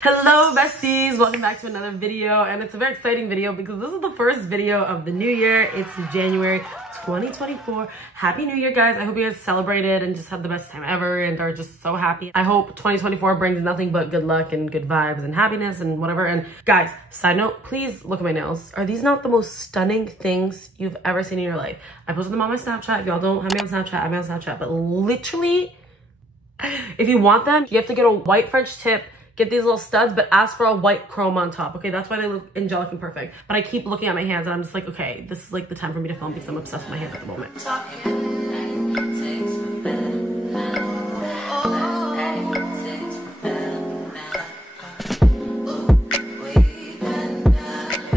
Hello besties, welcome back to another video, and it's a very exciting video because this is the first video of the new year. It's January 2024. Happy New Year, guys. I hope you guys celebrated and just had the best time ever and are just so happy. I hope 2024 brings nothing but good luck and good vibes and happiness and whatever. And guys, side note, please look at my nails. Are these not the most stunning things you've ever seen in your life? I posted them on my Snapchat. If y'all don't have me on Snapchat, I'm on Snapchat. But literally, if you want them, you have to get a white French tip, get these little studs, but ask for a white chrome on top, okay? That's why they look angelic and perfect. But I keep looking at my hands and I'm just like, okay, this is like the time for me to film because I'm obsessed with my hands at the moment.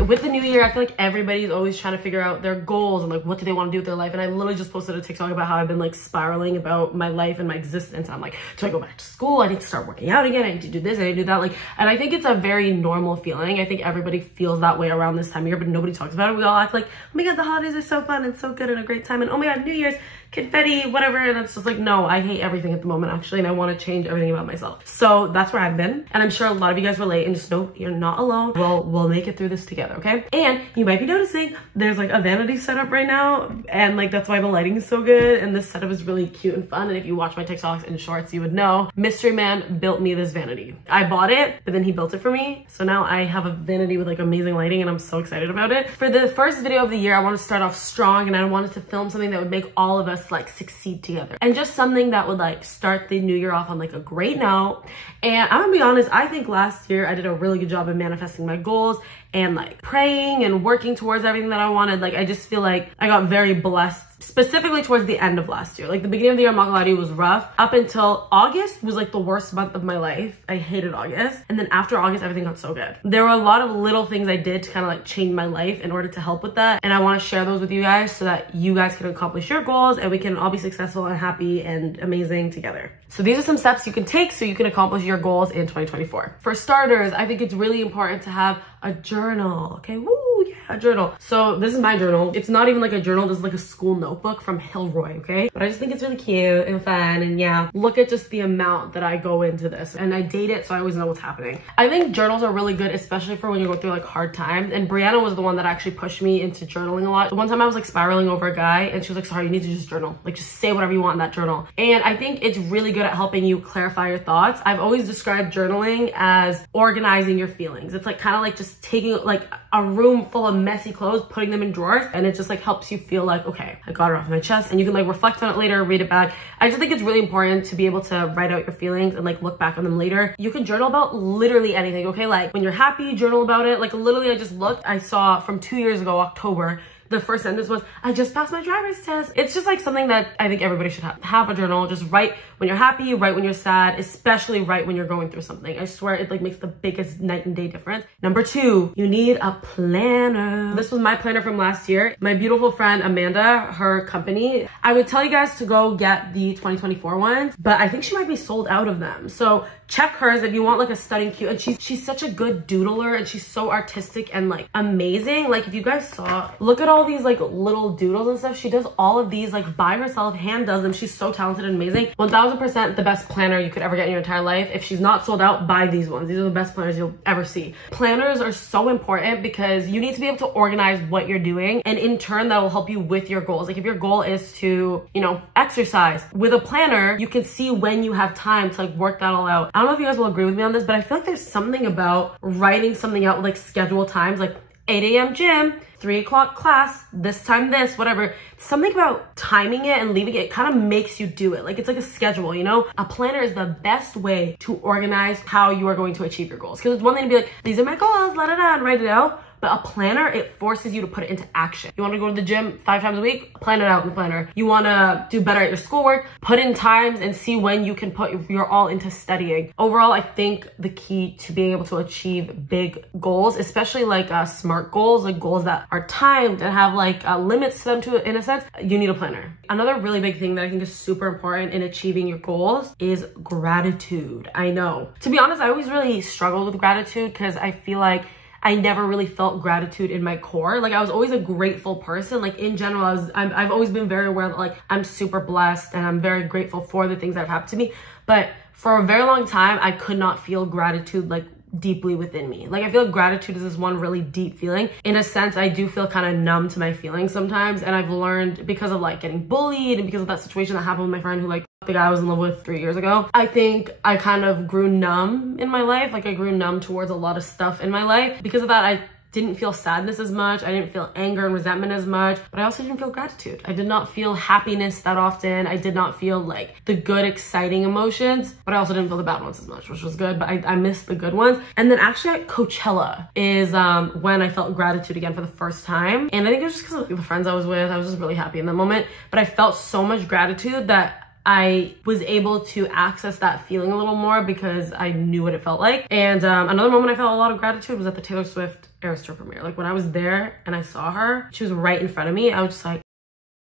With the new year, I feel like everybody's always trying to figure out their goals and like what do they want to do with their life. And I literally just posted a TikTok about how I've been like spiraling about my life and my existence. I'm like, do I go back to school? I need to start working out again. I need to do this, I need to do that. Like, and I think it's a very normal feeling. I think everybody feels that way around this time of year, but nobody talks about it. We all act like, oh my God, the holidays are so fun and so good and a great time. And oh my God, New Year's, confetti, whatever. And it's just like, no, I hate everything at the moment actually. And I want to change everything about myself. So that's where I've been. And I'm sure a lot of you guys relate, and just know you're not alone. We'll make it through this together, okay? And you might be noticing there's like a vanity setup right now. And like, that's why the lighting is so good. And this setup is really cute and fun. And if you watch my TikToks and shorts, you would know Mystery Man built me this vanity. I bought it, but then he built it for me. So now I have a vanity with like amazing lighting and I'm so excited about it. For the first video of the year, I want to start off strong, and I wanted to film something that would make all of us like succeed together. And just something that would like start the new year off on like a great note. And I'm gonna be honest, I think last year I did a really good job of manifesting my goals and like praying and working towards everything that I wanted. Like, I just feel like I got very blessed, specifically towards the end of last year. Like the beginning of the year, I'm not gonna lie to you, was rough. Up until August was like the worst month of my life. I hated August. And then after August, everything got so good. There were a lot of little things I did to kind of like change my life in order to help with that. And I wanna share those with you guys so that you guys can accomplish your goals and we can all be successful and happy and amazing together. So these are some steps you can take so you can accomplish your goals in 2024. For starters, I think it's really important to have a journal, okay? Woo, yeah, a journal. So this is my journal. It's not even like a journal, this is like a school notebook from Hilroy, okay? But I just think it's really cute and fun, and yeah, look at just the amount that I go into this, and I date it so I always know what's happening. I think journals are really good, especially for when you go through like hard times, and Brianna was the one that actually pushed me into journaling a lot. The one time I was like spiraling over a guy, and she was like, Sahar, you need to just journal. Like, just say whatever you want in that journal. And I think it's really good at helping you clarify your thoughts. I've always described journaling as organizing your feelings. It's like kind of like just taking like a room full of messy clothes, putting them in drawers, and it just like helps you feel like, okay, I got it off my chest, and you can like reflect on it later, read it back. I just think it's really important to be able to write out your feelings and like look back on them later. You can journal about literally anything, okay? Like when you're happy, journal about it. Like literally, I just looked, I saw from 2 years ago, October, the first sentence was, I just passed my driver's test. It's just like something that I think everybody should have. Have a journal. Just write when you're happy, write when you're sad, especially write when you're going through something. I swear it like makes the biggest night and day difference. Number 2, you need a planner. This was my planner from last year. My beautiful friend Amanda, her company. I would tell you guys to go get the 2024 ones, but I think she might be sold out of them. So check hers if you want like a stunning cute, and she's such a good doodler, and she's so artistic and like amazing. Like if you guys saw, look at all these like little doodles and stuff. She does all of these like by herself, hand does them. She's so talented and amazing. 1000% the best planner you could ever get in your entire life. If she's not sold out, buy these ones. These are the best planners you'll ever see. Planners are so important because you need to be able to organize what you're doing, and in turn that will help you with your goals. Like if your goal is to, you know, exercise, with a planner you can see when you have time to like work that all out. I don't know if you guys will agree with me on this, but I feel like there's something about writing something out with like schedule times, like 8 a.m. gym, 3 o'clock class, this time this, whatever. Something about timing it and leaving it kind of makes you do it. Like it's like a schedule, you know? A planner is the best way to organize how you are going to achieve your goals. Because it's one thing to be like, these are my goals, la da da, and write it out. But a planner, it forces you to put it into action. You want to go to the gym 5 times a week? Plan it out in the planner. You want to do better at your schoolwork? Put in times and see when you can put your all into studying. Overall, I think the key to being able to achieve big goals, especially like SMART goals, like goals that are timed and have like limits to them to, in a sense, you need a planner. Another really big thing that I think is super important in achieving your goals is gratitude. I know. To be honest, I always really struggled with gratitude because I feel like I never really felt gratitude in my core. Like I was always a grateful person. Like in general, I've always been very aware that like I'm super blessed and I'm very grateful for the things that have happened to me. But for a very long time, I could not feel gratitude like deeply within me. Like, I feel like gratitude is this one really deep feeling. In a sense, I do feel kind of numb to my feelings sometimes, and I've learned because of like getting bullied and because of that situation that happened with my friend who like the guy I was in love with 3 years ago. I think I kind of grew numb in my life. Like, I grew numb towards a lot of stuff in my life. Because of that, I didn't feel sadness as much. I didn't feel anger and resentment as much, but I also didn't feel gratitude. I did not feel happiness that often. I did not feel like the good, exciting emotions, but I also didn't feel the bad ones as much, which was good, but I missed the good ones. And then actually at Coachella is when I felt gratitude again for the first time. And I think it was just because of the friends I was with. I was just really happy in that moment, but I felt so much gratitude that I was able to access that feeling a little more because I knew what it felt like. And another moment I felt a lot of gratitude was at the Taylor Swift Eras Tour premiere. Like, when I was there and I saw her, she was right in front of me. I was just like,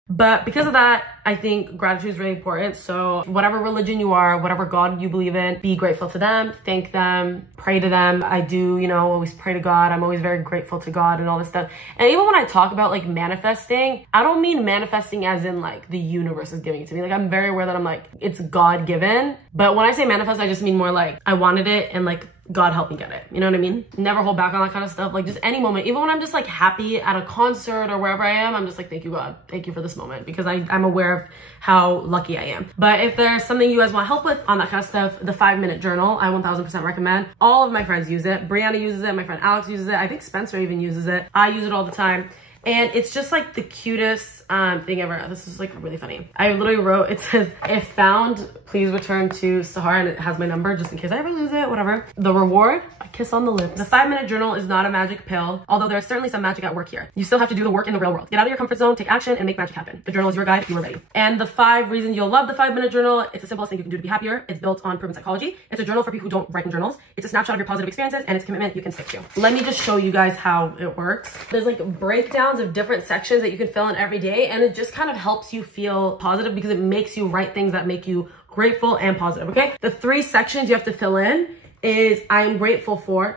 but because of that, I think gratitude is really important. So whatever religion you are, whatever God you believe in, be grateful to them, thank them, pray to them. I do, you know, always pray to God. I'm always very grateful to God and all this stuff. And even when I talk about like manifesting, I don't mean manifesting as in like the universe is giving it to me. Like, I'm very aware that I'm like, it's God given. But when I say manifest, I just mean more like I wanted it and like God help me get it. You know what I mean? Never hold back on that kind of stuff. Like, just any moment, even when I'm just like happy at a concert or wherever I am, I'm just like, thank you, God. Thank you for this moment, because I'm aware of how lucky I am. But if there's something you guys want help with on that kind of stuff, the 5-minute journal, I 1000% recommend. All of my friends use it. Brianna uses it. My friend Alex uses it. I think Spencer even uses it. I use it all the time. And it's just like the cutest thing ever. This is like really funny. I literally wrote, it says, if found, please return to Sahar, and it has my number just in case I ever lose it, whatever. The reward, a kiss on the lips. The 5-minute journal is not a magic pill, although there's certainly some magic at work here. You still have to do the work in the real world. Get out of your comfort zone, take action, and make magic happen. The journal is your guide if you are ready. And the 5 reasons you'll love the 5-minute journal, it's the simplest thing you can do to be happier. It's built on proven psychology. It's a journal for people who don't write in journals. It's a snapshot of your positive experiences, and it's a commitment you can stick to. Let me just show you guys how it works. There's like breakdowns of different sections that you can fill in every day, and it just kind of helps you feel positive because it makes you write things that make you grateful and positive. Okay, the 3 sections you have to fill in is I am grateful for ...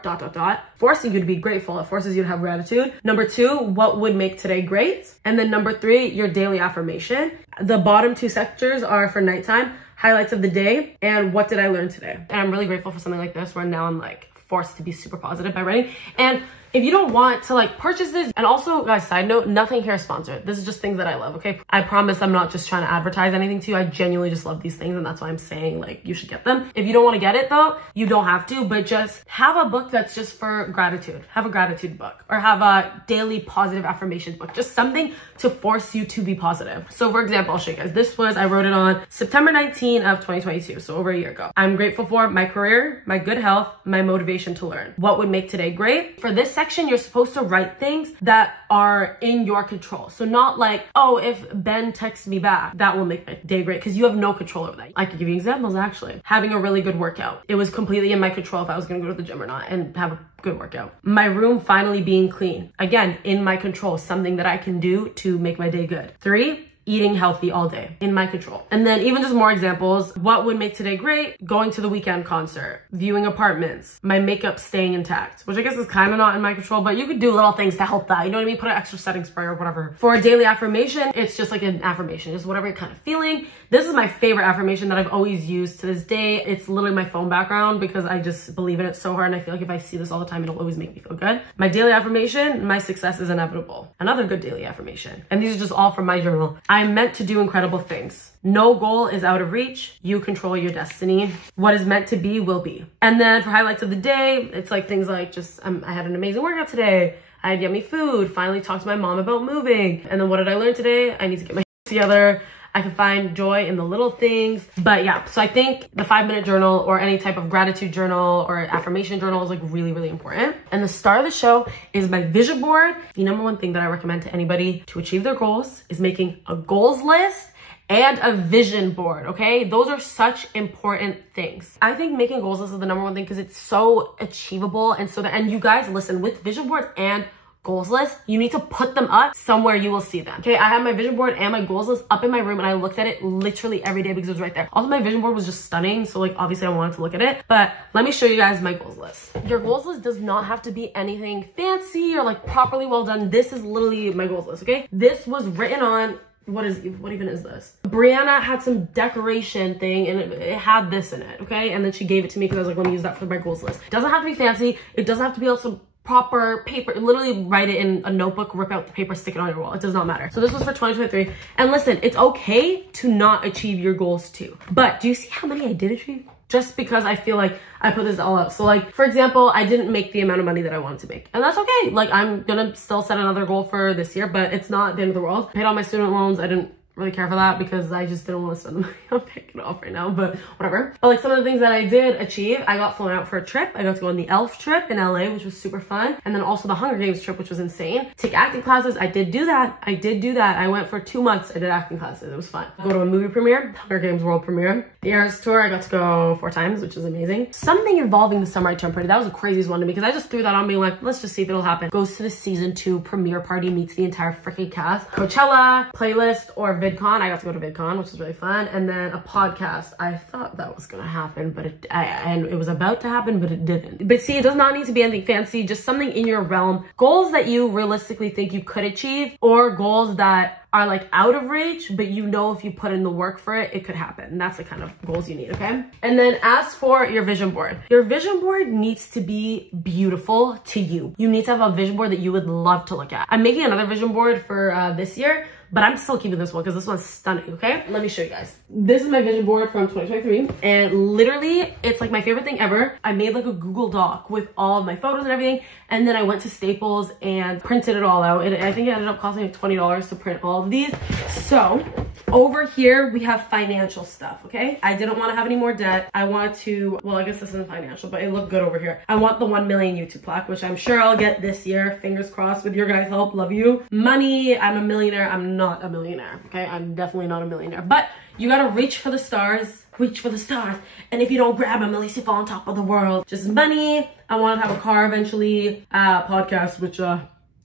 forcing you to be grateful. It forces you to have gratitude. Number 2, what would make today great? And then number 3, your daily affirmation. The bottom 2 sectors are for nighttime, highlights of the day, and what did I learn today? And I'm really grateful for something like this where now I'm like forced to be super positive by writing. And if you don't want to like purchase this, and also guys, side note, nothing here is sponsored. This is just things that I love, okay? I promise I'm not just trying to advertise anything to you. I genuinely just love these things, and that's why I'm saying like you should get them. If you don't want to get it though, you don't have to, but just have a book that's just for gratitude. Have a gratitude book, or have a daily positive affirmations book. Just something to force you to be positive. So for example, I'll show you guys. This was, I wrote it on September 19 of 2022, so over a year ago. I'm grateful for my career, my good health, my motivation to learn. What would make today great? For this section, you're supposed to write things that are in your control. So not like, oh, if Ben texts me back, that will make my day great, because you have no control over that. I could give you examples actually. Having a really good workout. It was completely in my control if I was gonna go to the gym or not and have a good workout. My room finally being clean. Again, in my control, something that I can do to make my day good. 3, eating healthy all day, in my control. And then even just more examples. What would make today great? Going to the weekend concert, viewing apartments, my makeup staying intact, which I guess is kind of not in my control, but you could do little things to help that. You know what I mean? Put an extra setting spray or whatever. For a daily affirmation, it's just like an affirmation, just whatever you're kind of feeling. This is my favorite affirmation that I've always used to this day. It's literally my phone background because I just believe in it so hard, and I feel like if I see this all the time, it'll always make me feel good. My daily affirmation, my success is inevitable. Another good daily affirmation. And these are just all from my journal. I'm meant to do incredible things. No goal is out of reach. You control your destiny. What is meant to be will be. And then for highlights of the day, it's like things like just, I had an amazing workout today. I had yummy food. Finally talked to my mom about moving. And then what did I learn today? I need to get my together. I can find joy in the little things. But yeah, so I think the 5-minute journal or any type of gratitude journal or affirmation journal is like really, really important. And the star of the show is my vision board. The number one thing that I recommend to anybody to achieve their goals is making a goals list and a vision board, okay? Those are such important things. I think making goals list is the number one thing because it's so achievable, and so that, and you guys listen, with vision boards and goals list, you need to put them up somewhere you will see them. Okay, I have my vision board and my goals list up in my room, and I looked at it literally every day because it was right there. Also, my vision board was just stunning, so like obviously I wanted to look at it, but let me show you guys my goals list. Your goals list does not have to be anything fancy or like properly well done. This is literally my goals list, okay? This was written on what even is this? Brianna had some decoration thing and it had this in it, okay? And then she gave it to me because I was like, let me use that for my goals list. It doesn't have to be fancy. It doesn't have to be also proper paper. Literally write it in a notebook, rip out the paper, stick it on your wall. It does not matter. So this was for 2023. And listen, it's okay to not achieve your goals too. But do you see how many I did achieve? Just because I feel like I put this all out. So like, for example, I didn't make the amount of money that I wanted to make. And that's okay. Like, I'm gonna still set another goal for this year, but it's not the end of the world. I paid all my student loans. I didn't really care for that because I just didn't want to spend the money on paying it off right now, but whatever. But like some of the things that I did achieve, I got flown out for a trip. I got to go on the ELF trip in LA, which was super fun. And then also the Hunger Games trip, which was insane. Take acting classes. I did do that. I went for 2 months. I did acting classes. It was fun. Go to a movie premiere, Hunger Games world premiere. The Eras tour, I got to go 4 times, which is amazing. Something involving the Summer I Turned Pretty. That was the craziest one to me because I just threw that on being like, let's just see if it'll happen. Goes to the season 2 premiere party, meets the entire freaking cast. Coachella, playlist, or VidCon. I got to go to VidCon, which was really fun. And then a podcast. I thought that was gonna happen, but it was about to happen, but it didn't. But see, it does not need to be anything fancy, just something in your realm. Goals that you realistically think you could achieve, or goals that are like out of reach, but you know if you put in the work for it, it could happen. And that's the kind of goals you need, okay? And then as for your vision board needs to be beautiful to you. You need to have a vision board that you would love to look at. I'm making another vision board for this year, but I'm still keeping this one because this one's stunning, okay? Let me show you guys. This is my vision board from 2023. And literally, it's like my favorite thing ever. I made like a Google Doc with all of my photos and everything. And then I went to Staples and printed it all out. I think it ended up costing like $20 to print all of these. So over here, we have financial stuff, okay? I didn't want to have any more debt. I wanted to, well, I guess this isn't financial, but it looked good over here. I want the 1 million YouTube plaque, which I'm sure I'll get this year. Fingers crossed with your guys' help. Love you. Money, I'm a millionaire. I'm not a millionaire, okay? I'm definitely not a millionaire, but you gotta reach for the stars. Reach for the stars. And if you don't grab them, at least you fall on top of the world. Just money. I want to have a car eventually. Podcast, which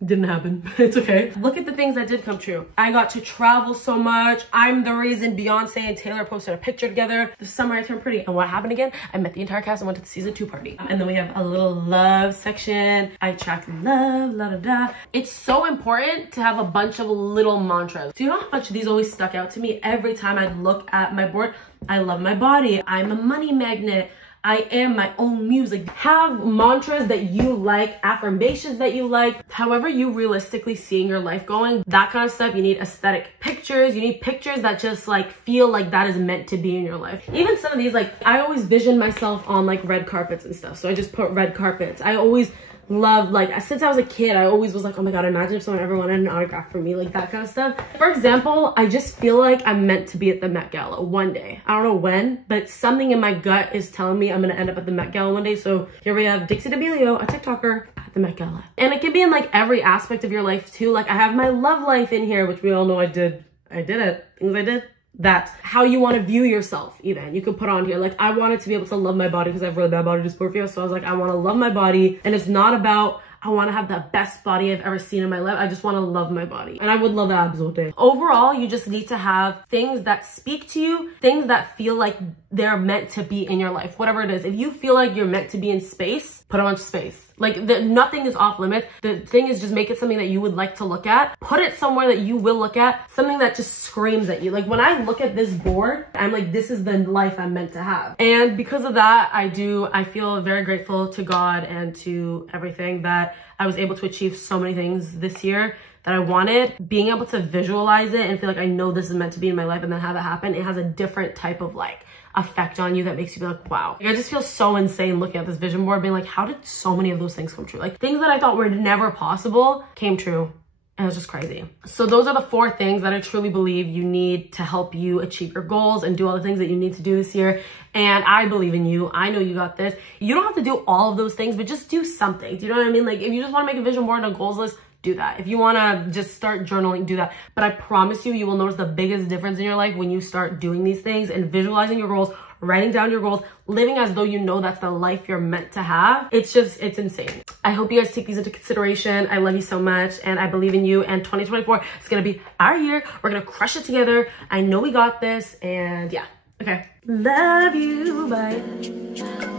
didn't happen. It's okay. Look at the things that did come true. I got to travel so much. I'm the reason Beyonce and Taylor posted a picture together. The Summer I Turned Pretty. And what happened again? I met the entire cast and went to the season 2 party. And then we have a little love section. I track love, la da da. It's so important to have a bunch of little mantras. Do you know how much these always stuck out to me every time I look at my board? I love my body. I'm a money magnet. I am my own music. Have mantras that you like, affirmations that you like, however you realistically seeing your life going, that kind of stuff. You need aesthetic pictures. You need pictures that just like feel like that is meant to be in your life. Even some of these, like I always vision myself on like red carpets and stuff. So I just put red carpets. I always love, like since I was a kid, I always was like, oh my god, imagine if someone ever wanted an autograph from me, like that kind of stuff. For example, I just feel like I'm meant to be at the Met Gala one day. I don't know when, but something in my gut is telling me I'm gonna end up at the Met Gala one day. So here we have Dixie D'Amelio, a TikToker, at the Met Gala. And it can be in like every aspect of your life too. Like I have my love life in here, which we all know I did it, things I did. That's how you want to view yourself. Even you could put on here like I wanted to be able to love my body because I have really bad body dysmorphia. So I was like, I want to love my body, and it's not about I want to have the best body I've ever seen in my life. I just want to love my body, and I would love abs all day. Overall, you just need to have things that speak to you, things that feel like they're meant to be in your life, whatever it is. If you feel like you're meant to be in space, put a bunch of space. Like nothing is off limits. The thing is just make it something that you would like to look at. Put it somewhere that you will look at, something that just screams at you. Like when I look at this board, I'm like, this is the life I'm meant to have. And because of that, I feel very grateful to God and to everything that I was able to achieve so many things this year that I wanted. Being able to visualize it and feel like I know this is meant to be in my life and then have it happen, it has a different type of like effect on you that makes you be like, wow. Like, I just feel so insane looking at this vision board being like, how did so many of those things come true? Like things that I thought were never possible came true. And it's just crazy. So those are the 4 things that I truly believe you need to help you achieve your goals and do all the things that you need to do this year. And I believe in you. I know you got this. You don't have to do all of those things, but just do something. Do you know what I mean? Like if you just want to make a vision board and a goals list, do that. If you want to just start journaling, do that. But I promise you, you will notice the biggest difference in your life when you start doing these things and visualizing your goals, writing down your goals, living as though you know that's the life you're meant to have. It's insane. I hope you guys take these into consideration. I love you so much and I believe in you. And 2024 is going to be our year. We're going to crush it together. I know we got this. And yeah. Okay. Love you. Bye.